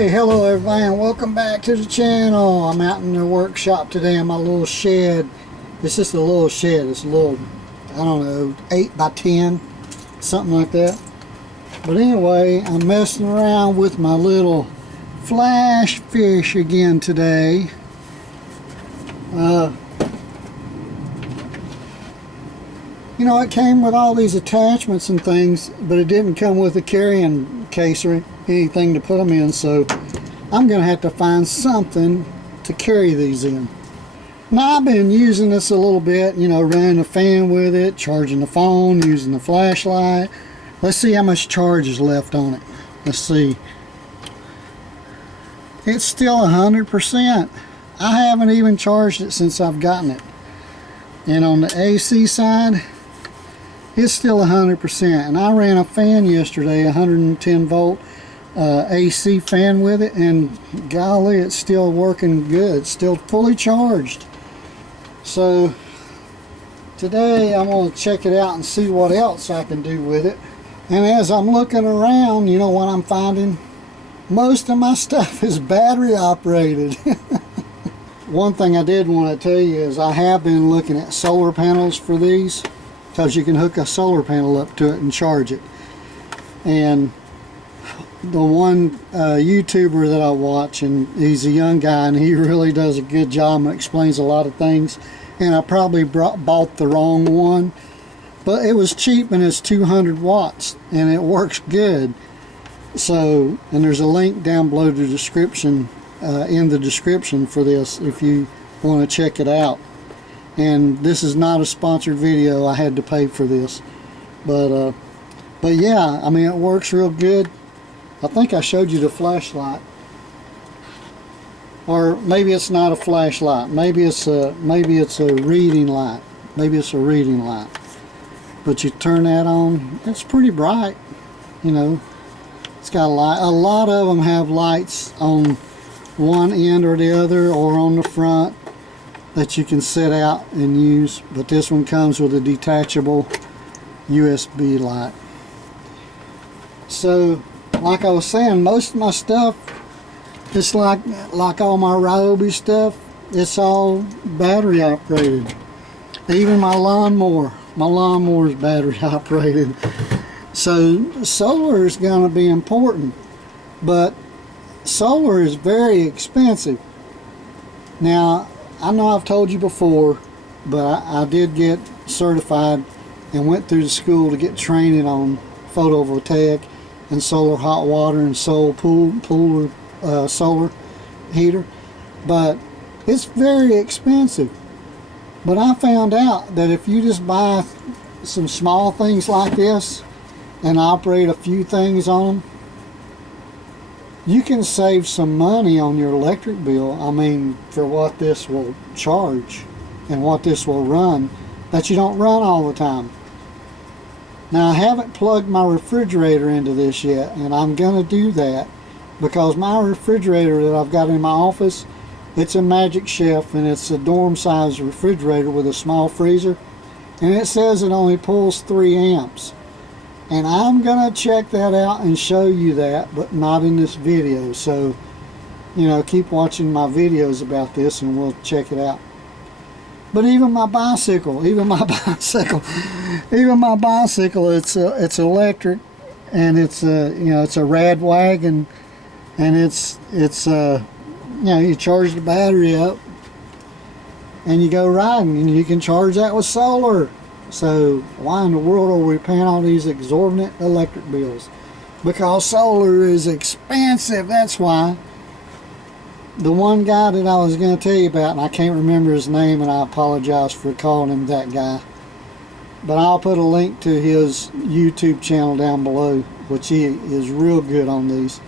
Hey, hello everybody, and welcome back to the channel. I'm out in the workshop today in my little shed. It's just a little shed. It's a little, I don't know, 8 by 10, something like that. But anyway, I'm messing around with my little FlashFish again today. You know, it came with all these attachments and things, but it didn't come with a carrying case or anything to put them in, so I'm going to have to find something to carry these in. Now, I've been using this a little bit, you know, running the fan with it, charging the phone, using the flashlight. Let's see how much charge is left on it. Let's see. It's still 100%. I haven't even charged it since I've gotten it. And on the AC side, it's still 100%. And I ran a fan yesterday, 110 volt AC fan with it, and golly, it's still working good. It's still fully charged. So today I'm going to check it out and see what else I can do with it. And as I'm looking around, you know what I'm finding? Most of my stuff is battery operated. One thing I did want to tell you is I have been looking at solar panels for these, because you can hook a solar panel up to it and charge it. And the one YouTuber that I watch, and he's a young guy and he really does a good job and explains a lot of things, and I probably bought the wrong one, but it was cheap and it's 200 watts and it works good. So, and there's a link down below the description, in the description for this if you want to check it out. And this is not a sponsored video. I had to pay for this, but yeah, I mean, it works real good. I think I showed you the flashlight, or maybe it's not a flashlight. Maybe it's a reading light. Maybe it's a reading light. But you turn that on, it's pretty bright. You know, it's got a light. A lot of them have lights on one end or the other, or on the front, that you can set out and use, but this one comes with a detachable USB light. So like I was saying, most of my stuff, just like all my Ryobi stuff, it's all battery operated. Even my lawnmower is battery operated. So solar is going to be important, but solar is very expensive. Now, I know I've told you before, but I did get certified and went through the school to get training on photovoltaic and solar hot water and solar solar heater, but it's very expensive. But I found out that if you just buy some small things like this and operate a few things on them, you can save some money on your electric bill. I mean, for what this will charge and what this will run, that you don't run all the time. Now, I haven't plugged my refrigerator into this yet, and I'm going to do that, because my refrigerator that I've got in my office, it's a Magic Chef, and it's a dorm size refrigerator with a small freezer, and it says it only pulls 3 amps. And I'm going to check that out and show you that, but not in this video. So, you know, keep watching my videos about this and we'll check it out. But even my bicycle, it's electric, and it's a, you know, it's a rad wagon, and it's you know, you charge the battery up and you go riding, and you can charge that with solar. So why in the world are we paying all these exorbitant electric bills? Because solar is expensive, that's why. The one guy that I was going to tell you about, and I can't remember his name, and I apologize for calling him that guy, but I'll put a link to his YouTube channel down below, which he is real good on these.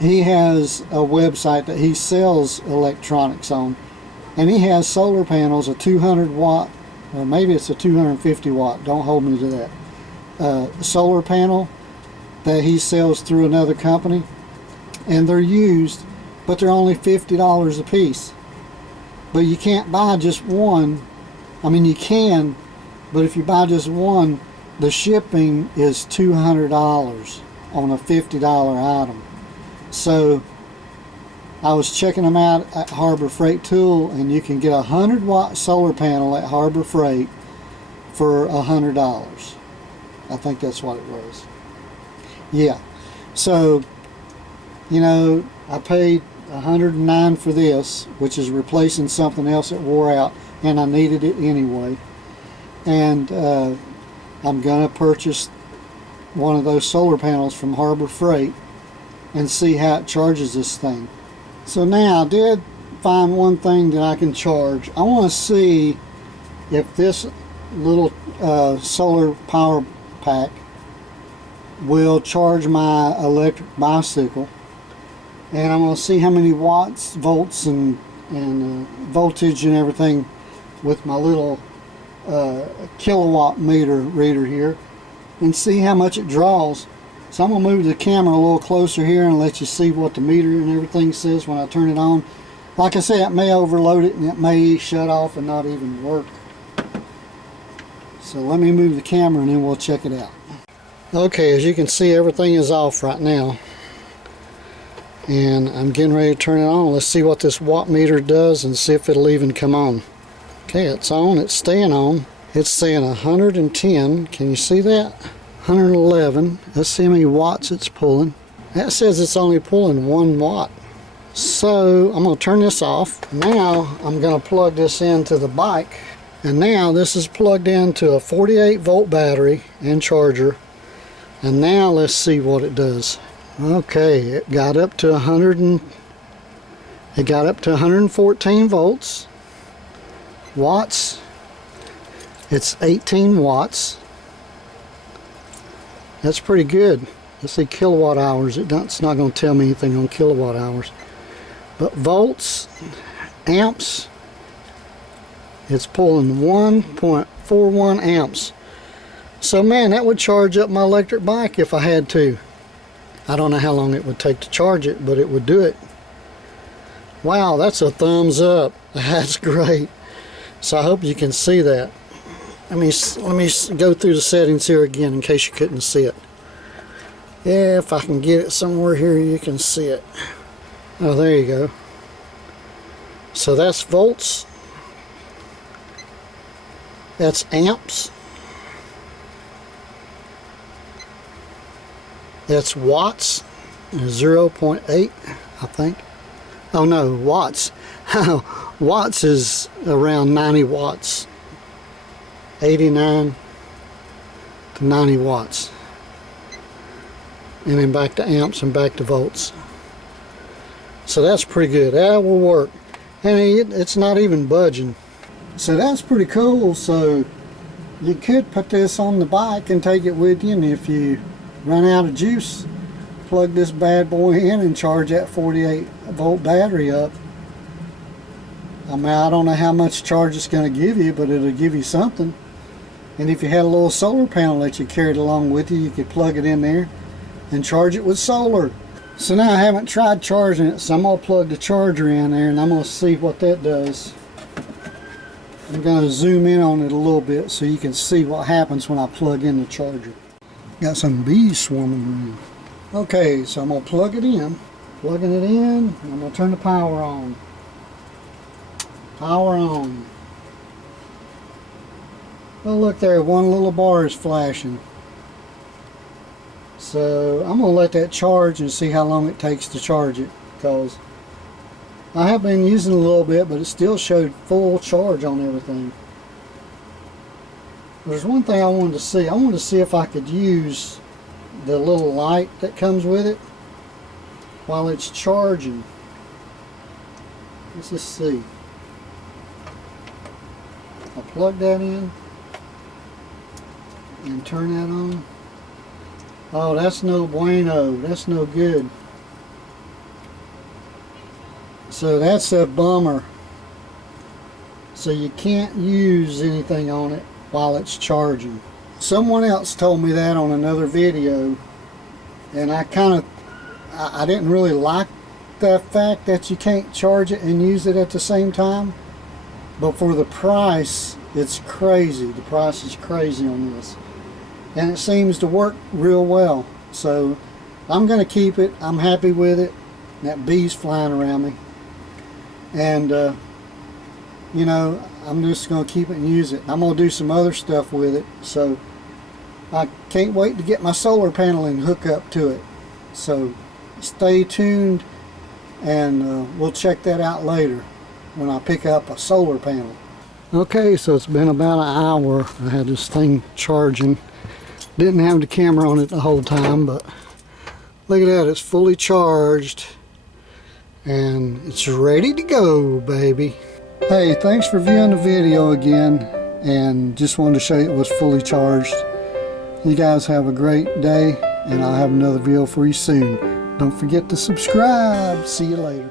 He has a website that he sells electronics on, and he has solar panels, a 200 watt, or maybe it's a 250 watt, don't hold me to that, solar panel that he sells through another company, and they're used, but they're only $50 a piece. But you can't buy just one. I mean, you can, but if you buy just one, the shipping is $200 on a $50 item. So I was checking them out at Harbor Freight Tool, and you can get a 100-watt solar panel at Harbor Freight for $100. I think that's what it was. Yeah. So, you know, I paid $109 for this, which is replacing something else that wore out, and I needed it anyway. And I'm going to purchase one of those solar panels from Harbor Freight and see how it charges this thing. So now I did find one thing that I can charge. I want to see if this little solar power pack will charge my electric bicycle, and I'm going to see how many watts, volts, and voltage and everything with my little kilowatt meter reader here, and see how much it draws. So I'm going to move the camera a little closer here and let you see what the meter and everything says when I turn it on. Like I said, it may overload it and it may shut off and not even work. So let me move the camera and then we'll check it out. Okay, as you can see, everything is off right now. And I'm getting ready to turn it on. Let's see what this watt meter does and see if it'll even come on. Okay, it's on. It's staying on. It's saying 110. Can you see that? 111. Let's see how many watts it's pulling. That says it's only pulling 1 watt. So I'm going to turn this off. Now I'm going to plug this into the bike. And now this is plugged into a 48 volt battery and charger. And now let's see what it does. Okay, it got up to 114 volts. Watts, it's 18 watts. That's pretty good. Let's see kilowatt hours. It's not going to tell me anything on kilowatt hours. But volts, amps, it's pulling 1.41 amps. So man, that would charge up my electric bike if I had to. I don't know how long it would take to charge it, but it would do it. Wow, that's a thumbs up. That's great. So I hope you can see that. Let me go through the settings here again in case you couldn't see it. Yeah, if I can get it somewhere here you can see it. Oh, there you go. So that's volts. That's amps. That's watts. 0.8, I think. Oh no, watts. Watts is around 90 watts. 89 to 90 watts. And then back to amps and back to volts. So that's pretty good. That will work. And it's not even budging. So that's pretty cool. So you could put this on the bike and take it with you, and if you run out of juice, plug this bad boy in and charge that 48 volt battery up. I mean, I don't know how much charge it's going to give you, but it'll give you something. And if you had a little solar panel that you carried along with you, you could plug it in there and charge it with solar. So now I haven't tried charging it, so I'm going to plug the charger in there and I'm going to see what that does. I'm going to zoom in on it a little bit so you can see what happens when I plug in the charger. Got some bees swarming around. Okay, so I'm going to plug it in. Plugging it in, I'm going to turn the power on. Power on. Oh look there, one little bar is flashing. So I'm going to let that charge and see how long it takes to charge it, because I have been using it a little bit, but it still showed full charge on everything. There's one thing I wanted to see. I wanted to see if I could use the little light that comes with it while it's charging. Let's just see. I'll plug that in and turn that on. Oh, that's no bueno. That's no good. So that's a bummer. So you can't use anything on it while it's charging. Someone else told me that on another video, and I didn't really like the fact that you can't charge it and use it at the same time. But for the price, it's crazy. The price is crazy on this. And it seems to work real well. So I'm going to keep it. I'm happy with it. and that bee's flying around me. And you know, I'm just going to keep it and use it. I'm going to do some other stuff with it, so I can't wait to get my solar panel and hook up to it. So stay tuned, and we'll check that out later when I pick up a solar panel. Okay, so it's been about an hour. I had this thing charging. Didn't have the camera on it the whole time, but look at that, it's fully charged and it's ready to go, baby. Hey, thanks for viewing the video again, and just wanted to show you it was fully charged. You guys have a great day, and I'll have another video for you soon. Don't forget to subscribe. See you later.